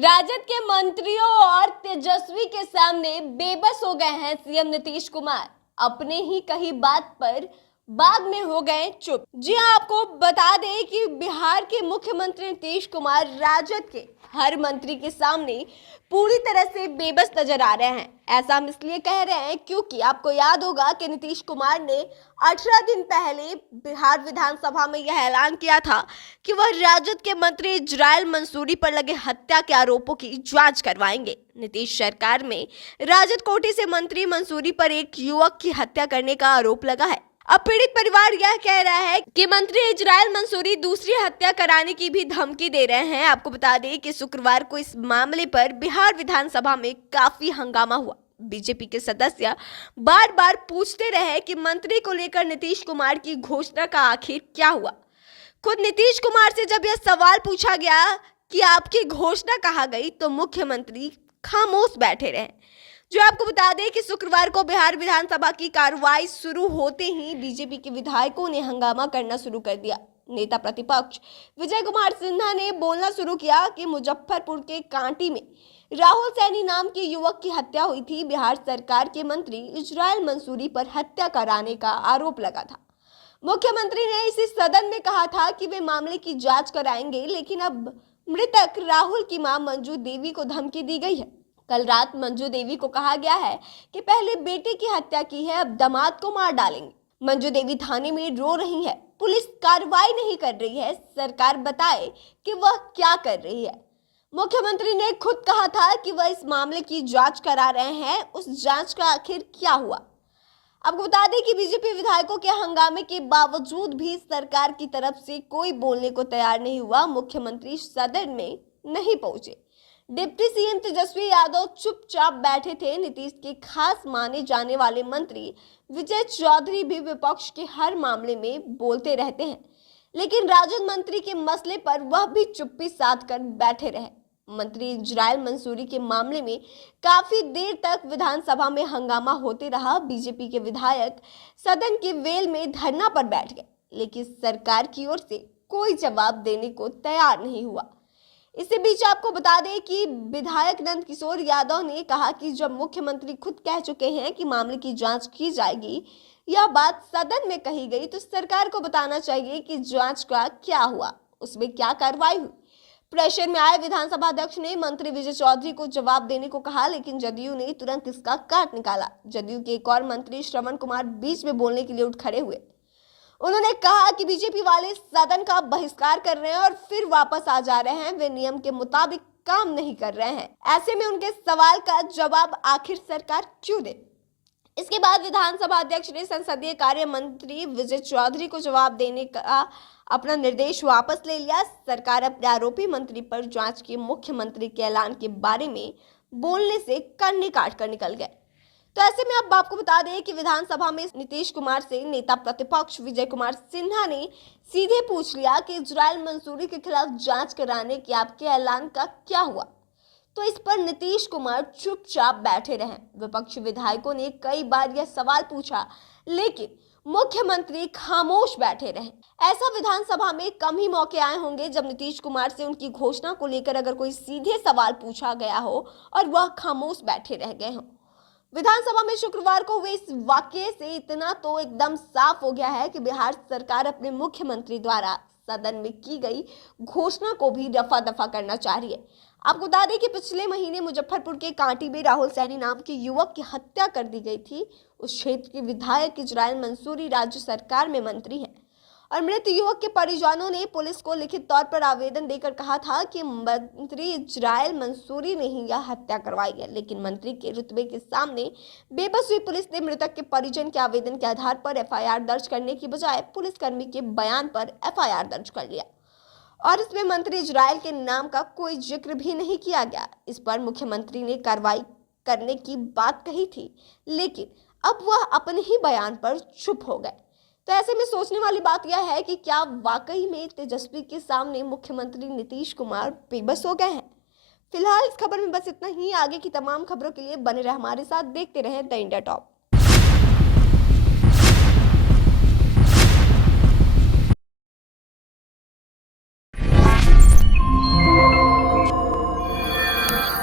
राजद के मंत्रियों और तेजस्वी के सामने बेबस हो गए हैं सीएम नीतीश कुमार। अपने ही कही बात पर बाद में हो गए चुप। जी हाँ, आपको बता दें कि बिहार के मुख्यमंत्री नीतीश कुमार राजद के हर मंत्री के सामने पूरी तरह से बेबस नजर आ रहे हैं। ऐसा हम इसलिए कह रहे हैं क्योंकि आपको याद होगा कि नीतीश कुमार ने 18 दिन पहले बिहार विधानसभा में यह ऐलान किया था कि वह राजद के मंत्री इजराइल मंसूरी पर लगे हत्या के आरोपों की जांच करवाएंगे। नीतीश सरकार में राजद कोटे से मंत्री मंसूरी पर एक युवक की हत्या करने का आरोप लगा है। अब पीड़ित परिवार यह कह रहा है कि मंत्री इजराइल मंसूरी दूसरी हत्या कराने की भी धमकी दे रहे हैं। आपको बता दें कि शुक्रवार को इस मामले पर बिहार विधानसभा में काफी हंगामा हुआ। बीजेपी के सदस्य बार बार पूछते रहे कि मंत्री को लेकर नीतीश कुमार की घोषणा का आखिर क्या हुआ। खुद नीतीश कुमार से जब यह सवाल पूछा गया कि आपकी घोषणा कहाँ गई, तो मुख्यमंत्री खामोश बैठे रहे। जो आपको बता दें कि शुक्रवार को बिहार विधानसभा की कार्रवाई शुरू होते ही बीजेपी के विधायकों ने हंगामा करना शुरू कर दिया। नेता प्रतिपक्ष विजय कुमार सिन्हा ने बोलना शुरू किया कि मुजफ्फरपुर के कांटी में राहुल सैनी नाम के युवक की हत्या हुई थी। बिहार सरकार के मंत्री इजराइल मंसूरी पर हत्या कराने का आरोप लगा था। मुख्यमंत्री ने इसी सदन में कहा था कि वे मामले की जांच कराएंगे, लेकिन अब मृतक राहुल की मां मंजू देवी को धमकी दी गई है। कल रात मंजू देवी को कहा गया है कि पहले बेटे की हत्या की है, अब दामाद को मार डालेंगे। मंजू देवी थाने में रो रही है, पुलिस कार्रवाई नहीं कर रही है। सरकार बताए कि वह क्या कर रही है। मुख्यमंत्री ने खुद कहा था कि वह इस मामले की जांच करा रहे हैं, उस जांच का आखिर क्या हुआ। आपको बता दें कि बीजेपी विधायकों के हंगामे के बावजूद भी सरकार की तरफ से कोई बोलने को तैयार नहीं हुआ। मुख्यमंत्री सदन में नहीं पहुंचे। डिप्टी सीएम तेजस्वी यादव चुपचाप बैठे थे। नीतीश के खास माने जाने वाले मंत्री विजय चौधरी भी विपक्ष के हर मामले में बोलते रहते हैं, लेकिन राजद मंत्री के मसले पर वह भी चुप्पी साध कर बैठे रहे। मंत्री इजराइल मंसूरी के मामले में काफी देर तक विधानसभा में हंगामा होते रहा। बीजेपी के विधायक सदन के वेल में धरना पर बैठ गए, लेकिन सरकार की ओर से कोई जवाब देने को तैयार नहीं हुआ। इसी बीच आपको बता दें कि विधायक नंद किशोर यादव ने कहा कि जब मुख्यमंत्री खुद कह चुके हैं कि मामले की जांच की जाएगी, यह बात सदन में कही गई, तो सरकार को बताना चाहिए कि जांच का क्या हुआ, उसमें क्या कार्रवाई हुई। प्रेशर में आए विधानसभा अध्यक्ष ने मंत्री विजय चौधरी को जवाब देने को कहा, लेकिन जदयू ने तुरंत इसका काट निकाला। जदयू के एक और मंत्री श्रवण कुमार बीच में बोलने के लिए उठ खड़े हुए। उन्होंने कहा कि बीजेपी वाले सदन का बहिष्कार कर रहे हैं और फिर वापस आ जा रहे हैं। वे नियम के मुताबिक काम नहीं कर रहे हैं। ऐसे में उनके सवाल का जवाब आखिर सरकार क्यों दे। इसके बाद विधानसभा अध्यक्ष ने संसदीय कार्य मंत्री विजय चौधरी को जवाब देने का अपना निर्देश वापस ले लिया। सरकार अपने आरोपी मंत्री पर जांच के मुख्यमंत्री के ऐलान के बारे में बोलने से कन्नी काट कर निकल गए। तो ऐसे में अब आपको बता दें कि विधानसभा में नीतीश कुमार से नेता प्रतिपक्ष विजय कुमार सिन्हा ने सीधे पूछ लिया कि इजराइल मंसूरी के खिलाफ जांच कराने के आपके ऐलान का क्या हुआ। तो इस पर नीतीश कुमार चुपचाप बैठे रहे। विपक्षी विधायकों ने कई बार यह सवाल पूछा, लेकिन मुख्यमंत्री खामोश बैठे रहे। ऐसा विधानसभा में कम ही मौके आए होंगे जब नीतीश कुमार से उनकी घोषणा को लेकर अगर कोई सीधे सवाल पूछा गया हो और वह खामोश बैठे रह गए हों। विधानसभा में शुक्रवार को हुए इस वाकये से इतना तो एकदम साफ हो गया है कि बिहार सरकार अपने मुख्यमंत्री द्वारा सदन में की गई घोषणा को भी रफा दफा करना चाह रही है। आपको बता दें कि पिछले महीने मुजफ्फरपुर के कांटी में राहुल सैनी नाम के युवक की हत्या कर दी गई थी। उस क्षेत्र के विधायक इजराइल मंसूरी राज्य सरकार में मंत्री हैं और मृत युवक के परिजनों ने पुलिस को लिखित तौर पर आवेदन देकर कहा था कि मंत्री इजराइल मंसूरी ने ही यह हत्या करवाई है, लेकिन मंत्री के रुतबे के सामने बेबस हुई पुलिस ने मृतक के परिजन के आवेदन के आधार पर एफआईआर दर्ज करने की बजाय पुलिसकर्मी के बयान पर एफआईआर दर्ज कर लिया और इसमें मंत्री इजराइल के नाम का कोई जिक्र भी नहीं किया गया। इस पर मुख्यमंत्री ने कार्रवाई करने की बात कही थी, लेकिन अब वह अपने ही बयान पर चुप हो गए। तो ऐसे में सोचने वाली बात यह है कि क्या वाकई में तेजस्वी के सामने मुख्यमंत्री नीतीश कुमार बेबस हो गए हैं। फिलहाल इस खबर में बस इतना ही। आगे की तमाम खबरों के लिए बने रहे हमारे साथ, देखते रहें द इंडिया टॉप।